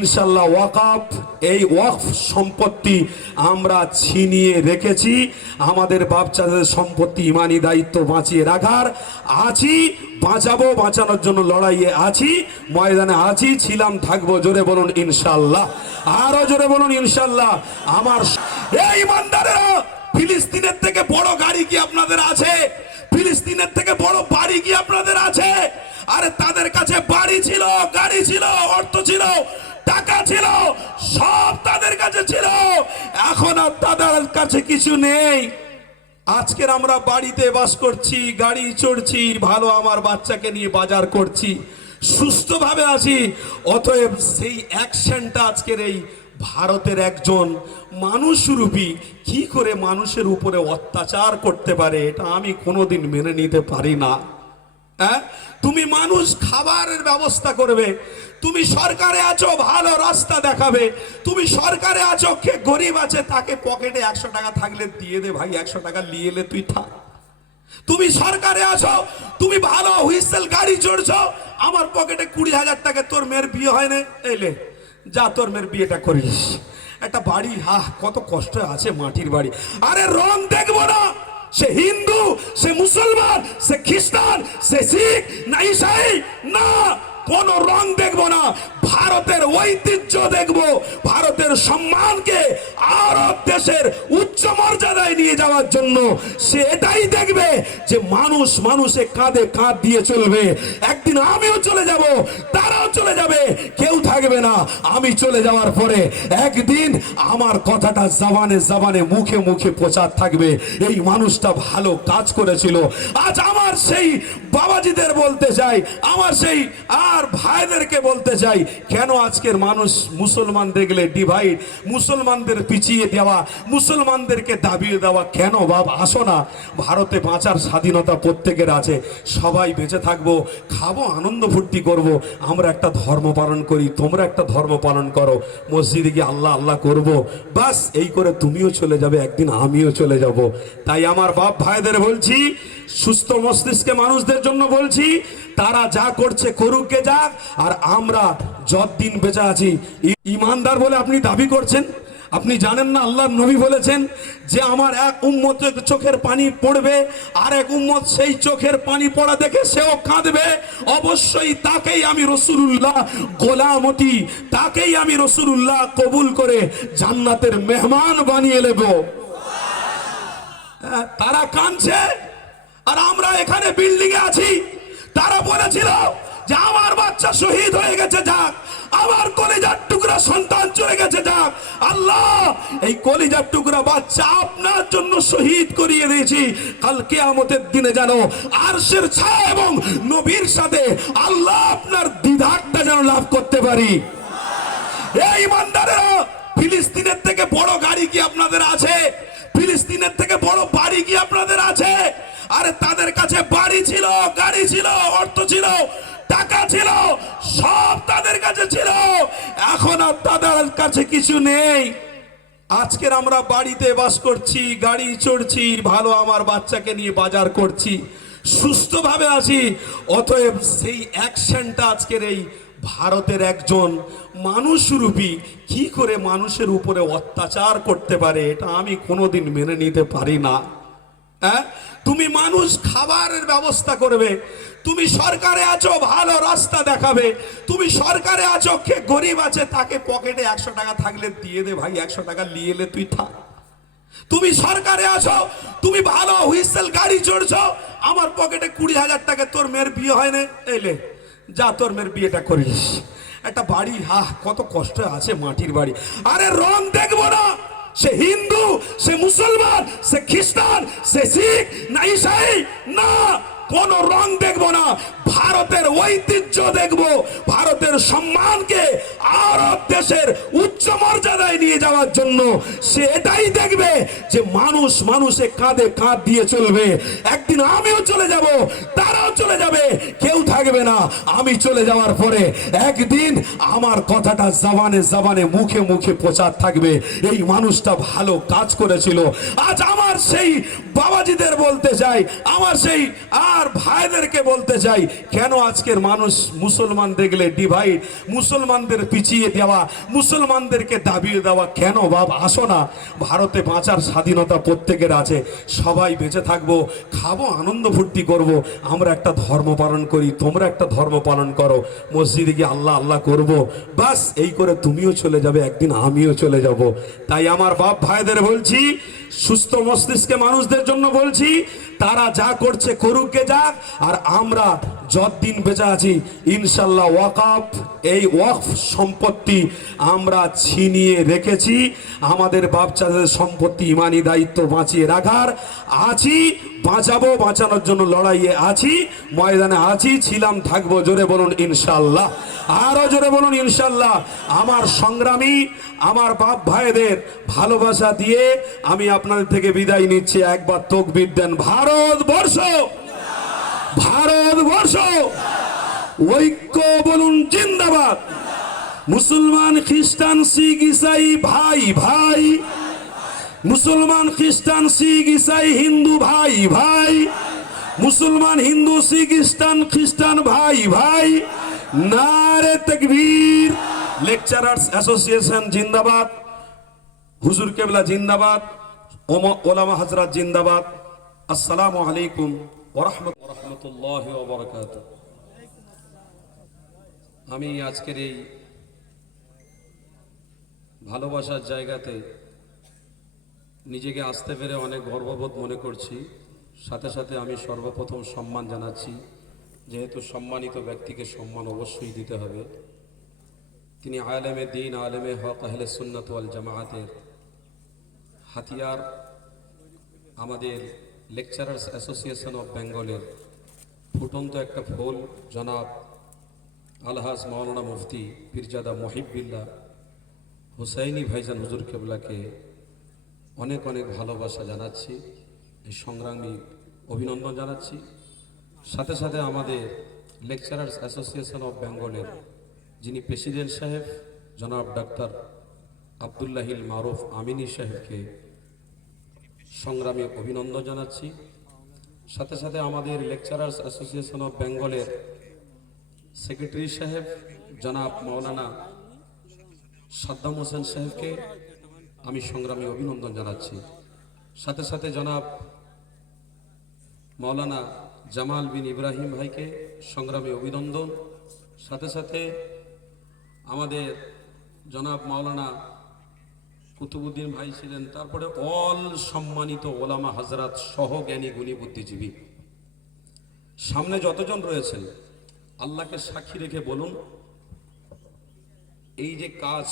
ইনশাল্লাহ ওয়াকাফ এই ওয়াকফ সম্পত্তি আমরা ছিনিয়ে রেখেছি। আমাদের বাচ্চাদের সম্পত্তি ইমানি দায়িত্ব বাঁচিয়ে রাখার। আছি, বাঁচাবো, বাঁচানোর জন্য লড়াইয়ে আছি, ময়দানে আছি, ছিলাম, থাকব, জোরে বলুন ইনশাল্লাহ আরও জোরে বলুন ইনশাল্লাহ আমার এই ইমানদারেরা, ফিলিস্তিনের থেকে বড় গাড়ি কি আপনাদের আছে? ফিলিস্তিনের থেকে বড় বাড়ি কি আপনাদের আছে? আরে তাদের কাছে বাড়ি ছিল, গাড়ি ছিল, অর্থ ছিল। টাকা ছিল, সব তাদের কাছে ছিল। এখন আর তাদের কাছে কিছু নেই। আজকের আমরা বাড়িতে বাস করছি, গাড়ি চড়ছি, ভালো আমার বাচ্চাকে নিয়ে বাজার করছি, সুস্থভাবে আছি। অতএব সেই অ্যাকশনটা আজকের এই ভারতের একজন মানুষরূপী কি করে মানুষের উপরে অত্যাচার করতে পারে, এটা আমি কোনোদিন মেনে নিতে পারি না। হ্যাঁ? তুমি মানুষ খাবারের ব্যবস্থা করবে। তুমি সরকারে আছো, ভালো রাস্তা দেখাবে। তুমি সরকারে আছো, কে গরিব আছে, তাকে পকেটে একশো টাকা থাকলে দিয়ে দে ভাই, একশো টাকা নিয়ে এলে তুই থাক। তুমি সরকারে আছো, তুমি ভালো হুইসেল গাড়ি চড়ছো, আমার পকেটে কুড়ি হাজার টাকা, তোর মেয়ের বিয়ে হয় না? এলে যা তোর মেয়ের বিয়েটা করিস। একটা বাড়ি হা কত কষ্ট আছে মাটির বাড়ি। আরে রং দেখব না সে হিন্দু সে মুসলমান সে খ্রিস্টান সে শিখ না ইসাই না কোন রং দেখব না, ভারতের ঐতিহ্য দেখব। ভারতের সম্মানকে আরব দেশের উচ্চ মর্যাদায় নিয়ে যাওয়ার জন্য সে এটাই দেখবে যে মানুষ মানুষে কাঁধে কাঁধ দিয়ে চলবে। একদিন আমিও চলে যাব, তারাও চলে যাবে, কেউ থাকবে না। আমি চলে যাওয়ার পরে একদিন আমার কথাটা জবানে জবানে মুখে মুখে প্রচার থাকবে। এই মানুষটা ভালো কাজ করেছিল। আজ আমার সেই বাবাজিদের বলতে চাই, আমার সেই আর ভাইদেরকে বলতে চাই, কেন আজকের মানুষ মুসলমান দেখলে ডিভাইড মুসলমানদের পিছিয়ে দেওয়া, মুসলমানদেরকে দাবিয়ে দেওয়া কেন বাপ? আসো না, ভারতে বাঁচার স্বাধীনতা প্রত্যেকের আছে। সবাই বেঁচে থাকব, খাব, আনন্দ ফুর্তি করব। আমরা একটা ধর্ম পালন করি, তোমরা একটা ধর্ম পালন করো। মসজিদে গিয়ে আল্লাহ আল্লাহ করব। বাস, এই করে তুমিও চলে যাবে, একদিন আমিও চলে যাব। তাই আমার বাপ ভাইদের বলছি, সুস্থ মস্তিষ্কে মানুষদের জন্য বলছি তারা যা করছে করুককে যাক আর আমরা যতদিন বেঁচে আছি। ইমানদার বলে আপনি দাবি করছেন? আপনি জানেন না আল্লাহর নবী বলেছেন যে আমার এক উম্মত চোখের পানি পড়বে আর এক উম্মত সেই চোখের পানি পড়া দেখে সেও কাঁদবে। অবশ্যই তাকেই আমি রসুল্লাহ গোলামতি তাকেই আমি রসুল্লাহ কবুল করে জান্নাতের মেহমান বানিয়ে নেব। হ্যাঁ, তারা কাঁদছে আর আমরা এখানে বিল্ডিং এ আছি। তারা বলেছিল যে আমার বাচ্চা শহীদ হয়ে গেছে, যাক। আমার কলেজার টুকরা সন্তান চলে গেছে, যাক। আল্লাহ, এই কলেজার টুকরা বাচ্চা আপনার জন্য শহীদ করিয়ে দিয়েছি। কাল কেয়ামতের দিনে জানো আরশের ছায়া এবং নবীর সাথে আল্লাহ আপনার দিদারটা যেন লাভ করতে পারি। এই ইমানদারেরা, ফিলিস্তিনের থেকে বড় গাড়ি কি আপনাদের আছে? ফিলিস্তিনের থেকে বড় বাড়ি কি আপনাদের আছে? আরে তাদের কাছে বাড়ি ছিল, গাড়ি ছিল, অর্থ ছিল, টাকা ছিল, সব তাদের কাছে ছিল। এখন আর তাদের কাছে কিছু নেই। আজকের আমরা বাড়িতে বাস করছি, গাড়ি চড়ছি, ভালো আমার বাচ্চাকে নিয়ে বাজার করছি, সুস্থভাবে আছি। অতএব সেই অ্যাকশনটা আজকের এই ভারতের একজন মানুষরূপী কি করে মানুষের উপরে অত্যাচার করতে পারে, এটা আমি কোনোদিন মেনে নিতে পারি না। হ্যাঁ? তুমি মানুষ খাবারের ব্যবস্থা করবে। তুমি সরকারে আছো, ভালো রাস্তা দেখাবে। তুমি সরকারে আছো, কে গরিব আছে তাকে পকেটে একশো টাকা থাকলে দিয়ে দে ভাই, একশো টাকা নিয়ে এলে তুই থাক। তুমি সরকারে আছো, তুমি ভালো হুইসেল গাড়ি চড়ছো, আমার পকেটে কুড়ি হাজার টাকা, তোর মেয়ের বিয়ে হয় না এলে যা তোর মেয়ের বিয়েটা করিস। একটা বাড়ি হা কত কষ্ট আছে মাটির বাড়ি। আরে রং দেখব না। সে হিন্দু, সে মুসলমান, সে খ্রিস্টান, সে শিখ, না ইসাই, না, কোন রং দেখব না। ভারতের ঐতিহ্য দেখব। ভারতের সম্মানকে আরব দেশের উচ্চ মর্যাদায় নিয়ে যাওয়ার জন্য সে এটাই দেখবে যে মানুষ মানুষে কাঁধে কাঁধ দিয়ে চলবে। একদিন আমিও চলে যাব, তারাও চলে যাবে, কেউ থাকবে না। আমি চলে যাওয়ার পরে একদিন আমার কথাটা জবানে জবানে মুখে মুখে প্রচার থাকবে। এই মানুষটা ভালো কাজ করেছিল। আজ আমার সেই বাবাজিদের বলতে চাই, আমার সেই আর ভাইদেরকে বলতে চাই, কেন আজকের মানুষ মুসলমান দেখলে ডিভাইড মুসলমানদের পিছিয়ে দেওয়া, মুসলমানদেরকে দাবিয়ে দেওয়া, কেন বাপ? আসো না, ভারতে বাঁচার স্বাধীনতা প্রত্যেকের আছে, সবাই বেঁচে থাকব, খাব, আনন্দ ফুর্তি করব, আমরা একটা ধর্ম পালন করি, তোমরা একটা ধর্ম পালন করো, মসজিদে গিয়ে আল্লাহ আল্লাহ করব, বাস এই করে তুমিও চলে যাবে, একদিন আমিও চলে যাব। তাই আমার বাপ ভাইদের বলছি, সুস্থ মস্তিষ্কে মানুষদের জন্য বলছি তারা যা করছে করুকে যাক আর আমরা যতদিন বেঁচে আছি ইনশাল্লাহ ওয়াকাফ, এই ওয়াকফ সম্পত্তি আমরা ছিনিয়ে রেখেছি। আমাদের বাচ্চাদের সম্পত্তি ইমানি দায়িত্ব বাঁচিয়ে রাখার। আছি, বাঁচাবো, বাঁচানোর জন্য লড়াইয়ে আছি, ময়দানে আছি, ছিলাম, থাকব, জোরে বলুন ইনশাল্লাহ আরও জোরে বলুন ইনশাল্লাহ আমার সংগ্রামী, আমার বাপ ভাইদের ভালোবাসা দিয়ে আমি আপনাদের থেকে বিদায় নিচ্ছি। একবার তকবির দেন, ভারতবর্ষ! ভারতবর্ষ। ঐক্য বলুন জিন্দাবাদ। মুসলমান, খ্রিস্টান, শিখ, ইসাই, ভাই ভাই। মুসলমান, খ্রিস্টান, শিখ, ইসাই, হিন্দু, ভাই ভাই। মুসলমান, হিন্দু, শিখ খ্রিস্টান খ্রিস্টান, ভাই ভাই। নারে তকবীর। লেকচারার্স অ্যাসোসিয়েশন, জিন্দাবাদ। হুজুর কেবলা, জিন্দাবাদ। ওলামা হজরত জিন্দাবাদ। আসসালামু আলাইকুম। আমি আজকের এই ভালোবাসার জায়গাতে নিজেকে আসতে পেরে অনেক গর্ববোধ মনে করছি। সাথে সাথে আমি সর্বপ্রথম সম্মান জানাচ্ছি। যেহেতু সম্মানিত ব্যক্তিকে সম্মান অবশ্যই দিতে হবে। তিনি আলেমে দিন, আলেমে হক, আহলে সুন্নত ওয়াল জামায়াতের হাতিয়ার আমাদের লেকচারার্স অ্যাসোসিয়েশন অফ বেঙ্গলের ফুটন্ত একটা ফুল, জনাব আলহাজ মাওলানা মুফতি পীরজাদা মহিববিল্লা হুসাইনি ভাইজান হুজুর কেবলাকে অনেক অনেক ভালোবাসা জানাচ্ছি, এই সংগ্রামী অভিনন্দন জানাচ্ছি। সাথে সাথে আমাদের লেকচারার্স অ্যাসোসিয়েশন অফ বেঙ্গলের যিনি প্রেসিডেন্ট সাহেব, জনাব ডাক্তার আবদুল্লাহিল মারুফ আমিনী সাহেবকে সংগ্রামী অভিনন্দন জানাচ্ছি। সাথে সাথে আমাদের লেকচারার্স অ্যাসোসিয়েশন অফ বেঙ্গলের সেক্রেটারি সাহেব জনাব মাওলানা সাদ্দাম হোসেন সাহেবকে আমি সংগ্রামে অভিনন্দন জানাচ্ছি। সাথে সাথে জনাব মাওলানা জামাল বিন ইব্রাহিম ভাইকে সংগ্রামে অভিনন্দন। সাথে সাথে আমাদের জনাব মাওলানা কুতুবুদ্দিন ভাই ছিলেন, তারপরে অল সম্মানিত ওলামা হাজরাত সহ জ্ঞানী গুণী বুদ্ধিজীবী। সামনে যতজন রয়েছেন, আল্লাহকে সাক্ষী রেখে বলুন, এই যে কাজ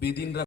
বেদিনরা